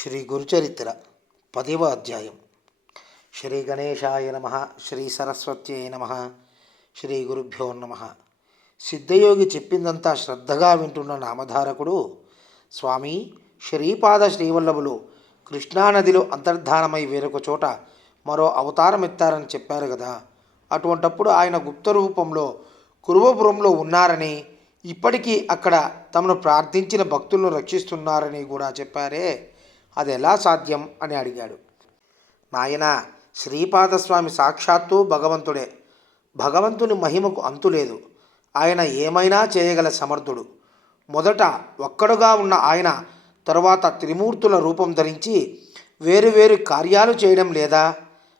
శ్రీ గురుచరిత్ర పదవ అధ్యాయం. శ్రీ గణేశాయ నమ శ్రీ సరస్వత్యై నమ శ్రీ గురుభ్యో నమ. సిద్ధయోగి చెప్పిందంతా శ్రద్ధగా వింటున్న నామధారకుడు స్వామి శ్రీపాద శ్రీవల్లభులు కృష్ణానదిలో అంతర్ధానమై వేరొక చోట మరో అవతారం ఎత్తారని చెప్పారు కదా. అటువంటప్పుడు ఆయన గుప్త రూపంలో కురువపురంలో ఉన్నారని ఇప్పటికీ అక్కడ తమను ప్రార్థించిన భక్తులను రక్షిస్తున్నారని కూడా చెప్పారే. అది ఎలా సాధ్యం అని అడిగాడు. నాయన శ్రీపాదస్వామి సాక్షాత్తు భగవంతుడే. భగవంతుని మహిమకు అంతులేదు ఆయన ఏమైనా చేయగల సమర్థుడు. మొదట ఒక్కడుగా ఉన్న ఆయన తరువాత త్రిమూర్తుల రూపం ధరించి వేరువేరు కార్యాలు చేయడం లేదా?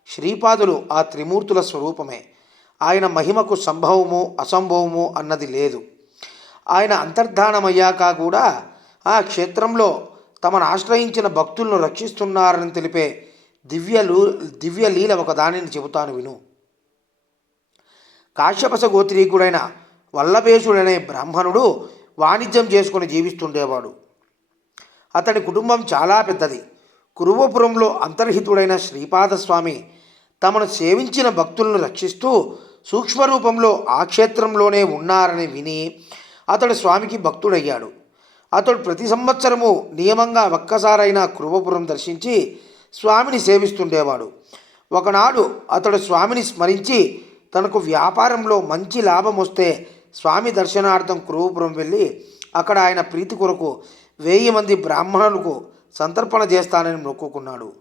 శ్రీపాదులు ఆ త్రిమూర్తుల స్వరూపమే. ఆయన మహిమకు సంభవము అసంభవము అన్నది లేదు. ఆయన అంతర్ధానమయ్యాక కూడా ఆ క్షేత్రంలో తమను ఆశ్రయించిన భక్తులను రక్షిస్తున్నారని తెలిపే దివ్యలు దివ్యలీల ఒక దానిని చెబుతాను విను. కాశ్యపస గోత్రీకుడైన వల్లభేషుడనే బ్రాహ్మణుడు వాణిజ్యం చేసుకుని జీవిస్తుండేవాడు. అతడి కుటుంబం చాలా పెద్దది. కురువపురంలో అంతర్హితుడైన శ్రీపాదస్వామి తమను సేవించిన భక్తులను రక్షిస్తూ సూక్ష్మరూపంలో ఆ క్షేత్రంలోనే ఉన్నారని విని అతడు స్వామికి భక్తుడయ్యాడు. అతడు ప్రతి సంవత్సరము నియమంగా ఒక్కసారైనా కృపపురం దర్శించి స్వామిని సేవిస్తుండేవాడు. ఒకనాడు అతడు స్వామిని స్మరించి తనకు వ్యాపారంలో మంచి లాభం వస్తే స్వామి దర్శనార్థం కురువపురం వెళ్ళి అక్కడ ఆయన ప్రీతి కొరకు వెయ్యి మంది బ్రాహ్మణులకు సంతర్పణ చేస్తానని మొక్కుకున్నాడు.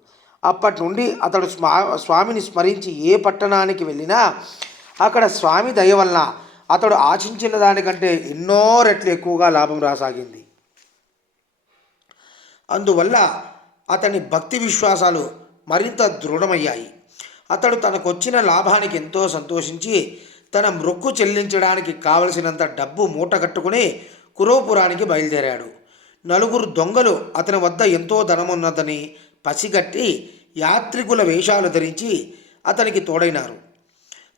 అప్పటి నుండి అతడు స్వా స్వామిని స్మరించి ఏ పట్టణానికి వెళ్ళినా అక్కడ స్వామి దయ వలన అతడు ఆశించిన దానికంటే ఎన్నో రెట్లు ఎక్కువగా లాభం రాసాగింది. అందువల్ల అతని భక్తి విశ్వాసాలు మరింత దృఢమయ్యాయి. అతడు తనకొచ్చిన లాభానికి ఎంతో సంతోషించి తన మృక్కు చెల్లించడానికి కావలసినంత డబ్బు మూట కట్టుకుని కురోపురానికి బయలుదేరాడు. నలుగురు దొంగలు అతని వద్ద ఎంతో ధనమున్నదని పసిగట్టి యాత్రికుల వేషాలు ధరించి అతనికి తోడైనారు.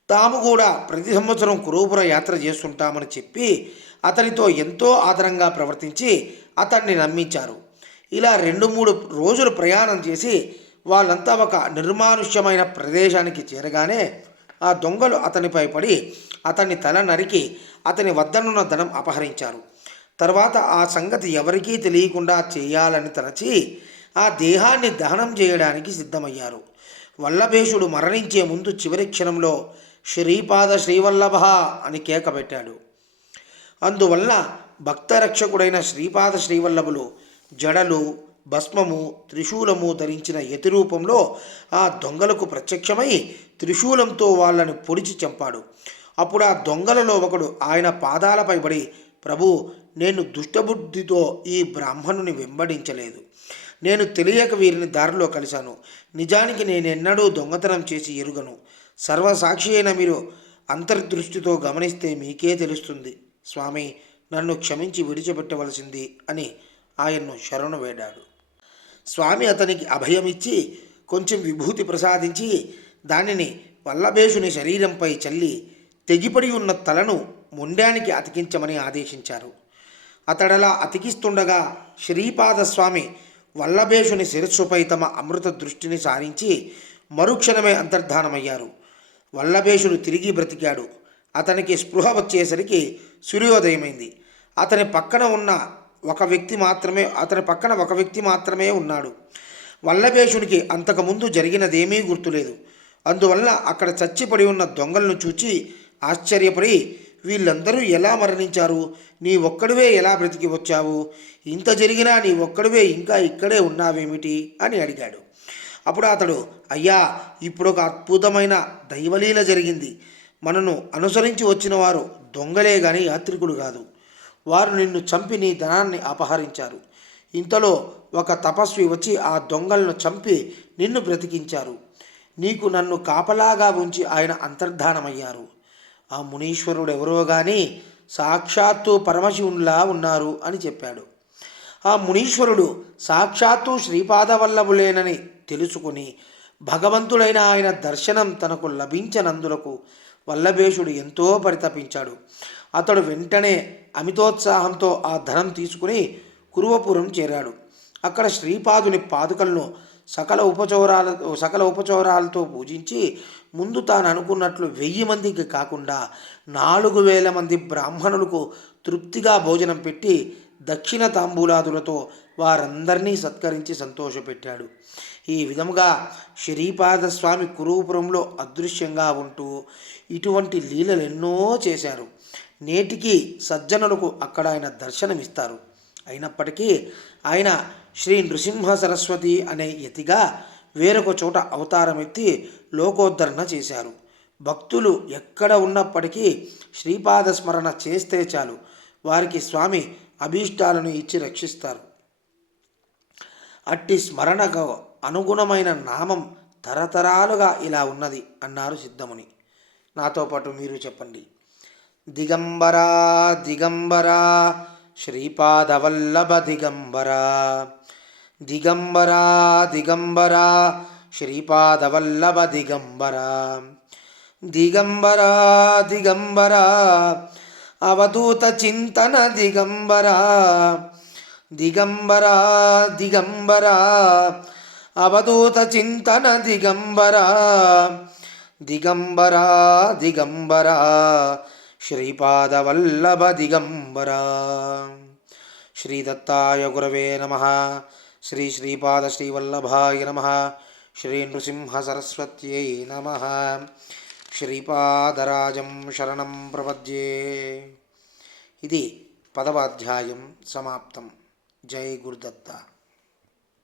తాము కూడా ప్రతి సంవత్సరం కురూపుర యాత్ర చేస్తుంటామని చెప్పి అతనితో ఎంతో ఆదరంగా ప్రవర్తించి అతన్ని నమ్మించారు. ఇలా రెండు మూడు రోజులు ప్రయాణం చేసి వాళ్ళంతా ఒక నిర్మానుష్యమైన ప్రదేశానికి చేరగానే ఆ దొంగలు అతనిపై పడి అతన్ని తల నరికి అతని వద్దనున్న ధనం అపహరించారు. తర్వాత ఆ సంగతి ఎవరికీ తెలియకుండా చేయాలని తలచి ఆ దేహాన్ని దహనం చేయడానికి సిద్ధమయ్యారు. వల్లభేషుడు మరణించే ముందు చివరి క్షణంలో శ్రీపాద శ్రీవల్లభ అని కేక పెట్టాడు. అందువల్ల భక్తరక్షకుడైన శ్రీపాద శ్రీవల్లభులు జడలు భస్మము త్రిశూలము ధరించిన యతి రూపంలో ఆ దొంగలకు ప్రత్యక్షమై త్రిశూలంతో వాళ్ళని పొడిచి చంపాడు. అప్పుడు ఆ దొంగలలో ఒకడు ఆయన పాదాలపై పడి ప్రభు నేను దుష్టబుద్ధితో ఈ బ్రాహ్మణుని వెంబడించలేదు. నేను తెలియక వీరిని దారిలో కలిశాను. నిజానికి నేనెన్నడూ దొంగతనం చేసి ఎరుగను. సర్వసాక్షి అయిన మీరు అంతర్దృష్టితో గమనిస్తే మీకే తెలుస్తుంది. స్వామి నన్ను క్షమించి విడిచిపెట్టవలసింది అని ఆయన్ను శరణు వేడాడు. స్వామి అతనికి అభయమిచ్చి కొంచెం విభూతి ప్రసాదించి దానిని వల్లభేషుని శరీరంపై చల్లి తెగిపడి ఉన్న తలను మొండానికి అతికించమని ఆదేశించారు. అతడలా అతికిస్తుండగా శ్రీపాదస్వామి వల్లభేషుని శిరస్సుపై తమ అమృత దృష్టిని సారించి మరుక్షణమే అంతర్ధానమయ్యారు. వల్లభేషుడు తిరిగి బ్రతికాడు. అతనికి స్పృహ వచ్చేసరికి సూర్యోదయమైంది. అతని పక్కన ఉన్న ఒక వ్యక్తి మాత్రమే అతని పక్కన ఒక వ్యక్తి మాత్రమే ఉన్నాడు. వల్లభేషునికి అంతకుముందు జరిగినదేమీ గుర్తులేదు. అందువల్ల అక్కడ చచ్చిపడి ఉన్న దొంగలను చూచి ఆశ్చర్యపడి వీళ్ళందరూ ఎలా మరణించారు? నీ ఒక్కడివే ఎలా బ్రతికి వచ్చావు? ఇంత జరిగినా నీ ఒక్కడివే ఇంకా ఇక్కడే ఉన్నావేమిటి? అని అడిగాడు. అప్పుడు అతడు అయ్యా ఇప్పుడు ఒక అద్భుతమైన దైవలీల జరిగింది. మనను అనుసరించి వచ్చిన వారు దొంగలే కానీ యాత్రికుడు కాదు. వారు నిన్ను చంపి నీ ధనాన్ని అపహరించారు. ఇంతలో ఒక తపస్వి వచ్చి ఆ దొంగలను చంపి నిన్ను బ్రతికించారు. నీకు నన్ను కాపలాగా ఉంచి ఆయన అంతర్ధానమయ్యారు. ఆ మునీశ్వరుడు ఎవరో కానీ సాక్షాత్తు పరమశివునిలా ఉన్నారు అని చెప్పాడు. ఆ మునీశ్వరుడు సాక్షాత్తు శ్రీపాదవల్లభులేనని తెలుసుకుని భగవంతుడైన ఆయన దర్శనం తనకు లభించనందులకు వల్లభేషుడు ఎంతో పరితపించాడు. అతడు వెంటనే అమితోత్సాహంతో ఆ ధనం తీసుకుని కురువపురం చేరాడు. అక్కడ శ్రీపాదుని పాదుకలను సకల ఉపచౌరాల సకల ఉపచౌరాలతో పూజించి ముందు తాను అనుకున్నట్లు వెయ్యి మందికి కాకుండా నాలుగు వేల మంది బ్రాహ్మణులకు తృప్తిగా భోజనం పెట్టి దక్షిణ తాంబూలాదులతో వారందరినీ సత్కరించి సంతోషపెట్టాడు. ఈ విధముగా శ్రీపాద స్వామి కురూపురంలో అదృశ్యంగా ఉంటూ ఇటువంటి లీలలు ఎన్నో చేశారు. నేటికి సజ్జనులకు అక్కడ ఆయన దర్శనమిస్తారు. అయినప్పటికీ ఆయన శ్రీ నృసింహ సరస్వతి అనే యతిగా వేరొక చోట అవతారం ఎత్తి లోకోద్ధరణ చేశారు. భక్తులు ఎక్కడ ఉన్నప్పటికీ శ్రీపాద స్మరణ చేస్తే చాలు. వారికి స్వామి అభీష్టాలను ఇచ్చి రక్షిస్తారు. అట్టి స్మరణకు అనుగుణమైన నామం తరతరాలుగా ఇలా ఉన్నది అన్నారు సిద్ధముని. నాతో పాటు మీరు చెప్పండి. దిగంబరా దిగంబరా శ్రీపాదవల్లభ దిగంబరా. దిగంబరా దిగంబరా శ్రీపాదవల్లభ దిగంబరా. దిగంబరా దిగంబరా అవధూత చింతన దిగంబరా. దిగంబరా దిగంబరా అవధూత చింతన దిగంబరా దిగంబరా దిగంబరా శ్రీపాదవల్లభ దిగంబరా. శ్రీదత్తాయ గురవే నమ. శ్రీ శ్రీపాద శ్రీవల్లభాయ నమ. శ్రీ నృసింహ సరస్వత్యై నమ. శ్రీపాదరాజం శరణం ప్రపద్యే. ఇది పదవాధ్యాయం సమాప్తం. జై గురుదత్త.